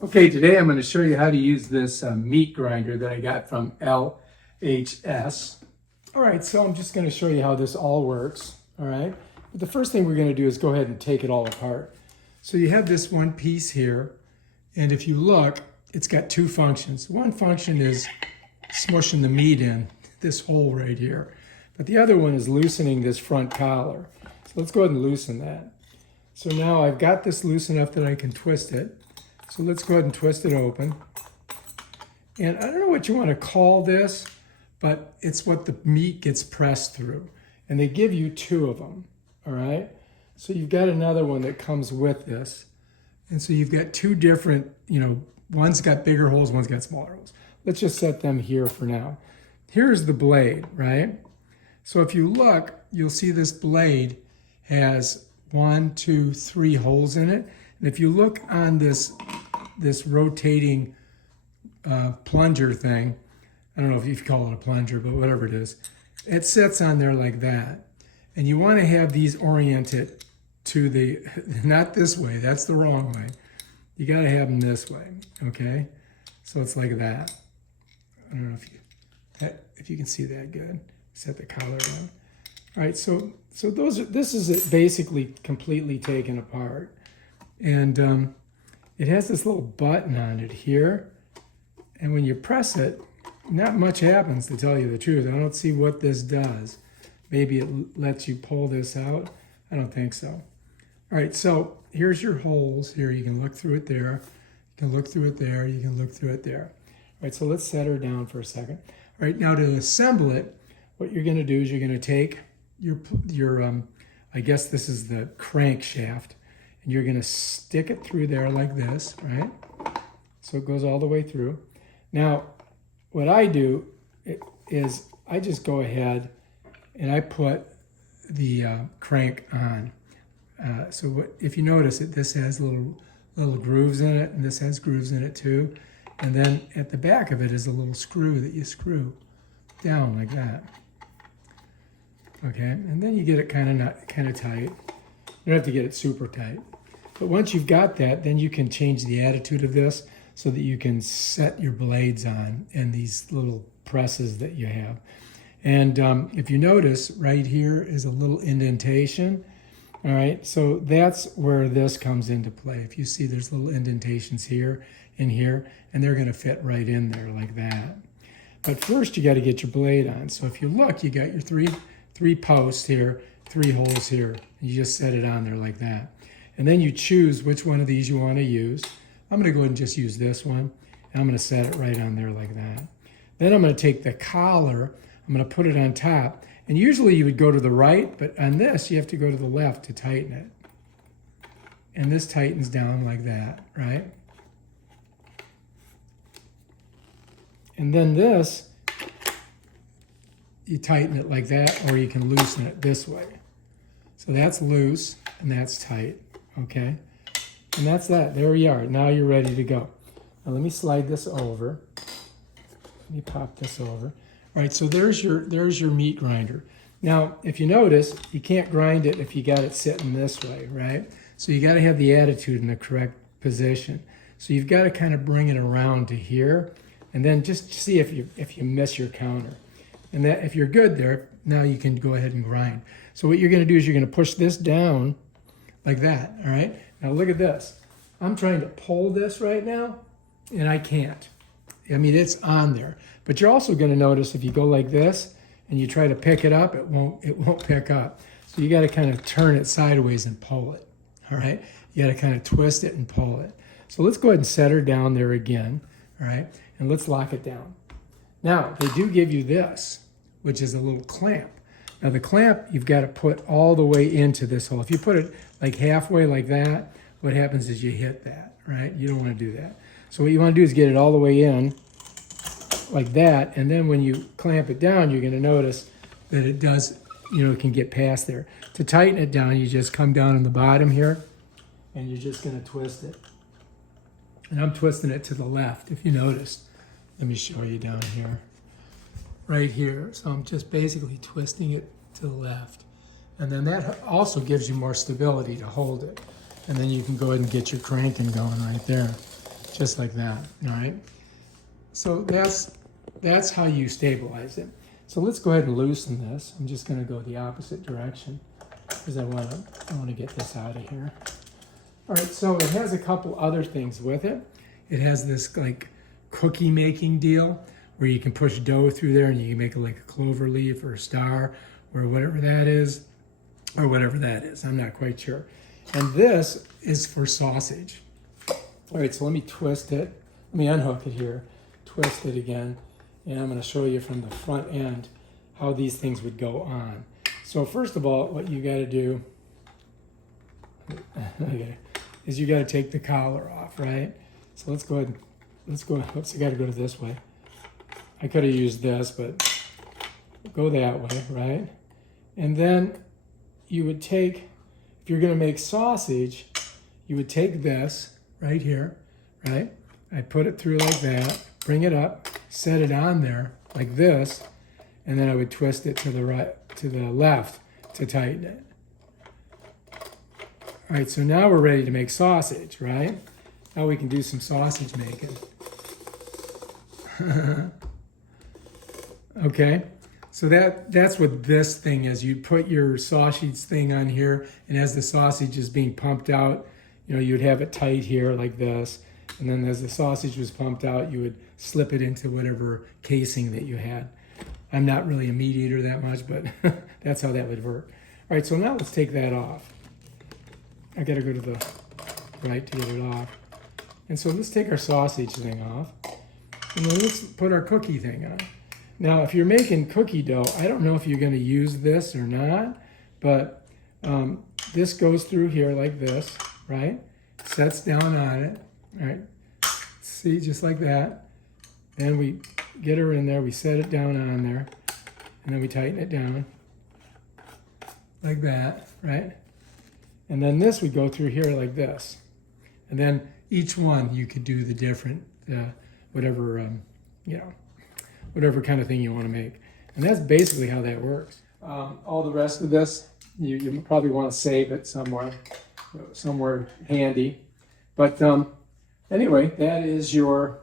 Okay, today I'm going to show you how to use this meat grinder that I got from LHS. All right, so I'm just going to show you how this all works, all right? But the first thing we're going to do is go ahead and take it all apart. So you have this one piece here, and if you look, it's got two functions. One function is smushing the meat in, this hole right here. But the other one is loosening this front collar. So let's go ahead and loosen that. So now I've got this loose enough that I can twist it. So let's go ahead and twist it open. And I don't know what you want to call this, but it's what the meat gets pressed through. And they give you two of them, all right? So you've got another one that comes with this. And so you've got two different, one's got bigger holes, one's got smaller holes. Let's just set them here for now. Here's the blade, right? So if you look, you'll see this blade has 1, 2, 3 holes in it. And if you look on this rotating plunger thing, I don't know if you call it a plunger, but whatever it is, it sits on there like that. And you want to have these oriented to the, not this way, that's the wrong way. You got to have them this way, okay? So it's like that. I don't know if you can see that good. Set the collar down. All right, so this is it basically completely taken apart. And it has this little button on it here. And when you press it, not much happens, to tell you the truth. I don't see what this does. Maybe it lets you pull this out. I don't think so. All right, so here's your holes here. You can look through it there. You can look through it there. You can look through it there. All right, so let's set her down for a second. All right, now to assemble it, what you're going to do is you're going to take your I guess this is the crankshaft, and you're going to stick it through there like this, right? So it goes all the way through. Now, what I do is I just go ahead and I put the crank on. If you notice it, this has little grooves in it, and this has grooves in it too. And then at the back of it is a little screw that you screw down like that. Okay, and then you get it kind of tight. You don't have to get it super tight. But once you've got that, then you can change the attitude of this so that you can set your blades on and these little presses that you have. And if you notice, right here is a little indentation. All right, so that's where this comes into play. If you see, there's little indentations here and here, and they're going to fit right in there like that. But first, you got to get your blade on. So if you look, you got your three posts here, 3 holes here. And you just set it on there like that. And then you choose which one of these you want to use. I'm going to go ahead and just use this one. And I'm going to set it right on there like that. Then I'm going to take the collar, I'm going to put it on top. And usually you would go to the right, but on this, you have to go to the left to tighten it. And this tightens down like that, right? And then this, you tighten it like that, or you can loosen it this way. So that's loose, and that's tight, okay? And that's that. There you are. Now you're ready to go. Now let me slide this over. Let me pop this over. All right, so there's your meat grinder. Now, if you notice, you can't grind it if you got it sitting this way, right? So you got to have the attitude in the correct position. So you've got to kind of bring it around to here, and then just see if you miss your counter. And that if you're good there, now you can go ahead and grind. So what you're going to do is you're going to push this down like that, all right? Now look at this. I'm trying to pull this right now, and I can't. I mean, it's on there. But you're also going to notice if you go like this and you try to pick it up, it won't pick up. So you got to kind of turn it sideways and pull it, all right? You got to kind of twist it and pull it. So let's go ahead and set her down there again, all right? And let's lock it down. Now, they do give you this, which is a little clamp. Now, the clamp, you've got to put all the way into this hole. If you put it like halfway like that, what happens is you hit that, right? You don't want to do that. So what you want to do is get it all the way in like that, and then when you clamp it down, you're going to notice that it does, it can get past there. To tighten it down, you just come down on the bottom here, and you're just going to twist it. And I'm twisting it to the left, if you noticed. Let me show you down here. Right here. So I'm just basically twisting it to the left. And then that also gives you more stability to hold it. And then you can go ahead and get your cranking going right there. just like that, all right? So that's how you stabilize it. So let's go ahead and loosen this. I'm just gonna go the opposite direction because I wanna get this out of here. All right, so it has a couple other things with it. It has this like cookie making deal where you can push dough through there and you can make it like a clover leaf or a star or whatever that is, I'm not quite sure. And this is for sausage. All right, so let me twist it. Let me unhook it here, twist it again, and I'm gonna show you from the front end how these things would go on. So first of all, what you gotta do is you gotta take the collar off, right? So let's go ahead and, oops, I gotta go to this way. I could have used this, but go that way, right? And then you would take, if you're gonna make sausage, you would take this right here, right? I put it through like that, bring it up, set it on there like this, and then I would twist it to the right, to the left to tighten it. All right, so now we're ready to make sausage, right? Now we can do some sausage making. Okay, so that's what this thing is. You put your sausage thing on here, and as the sausage is being pumped out, you know, you'd have it tight here like this, and then as the sausage was pumped out, you would slip it into whatever casing that you had. I'm not really a meat eater that much, but that's how that would work. All right, so now let's take that off. I gotta go to the right to get it off. And so let's take our sausage thing off, and then let's put our cookie thing on. Now, if you're making cookie dough, I don't know if you're gonna use this or not, but this goes through here like this, right? Sets down on it, all right? See, just like that. Then we get her in there, we set it down on there, and then we tighten it down like that, right? And then this we go through here like this. And then each one you could do the different, whatever, you know, whatever kind of thing you want to make. And that's basically how that works. All the rest of this, you probably want to save it somewhere handy. But anyway, that is your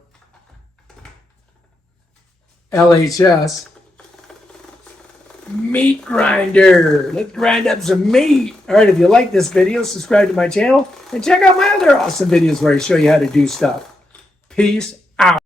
LHS meat grinder. Let's grind up some meat. All right, if you like this video, subscribe to my channel and check out my other awesome videos where I show you how to do stuff. Peace out.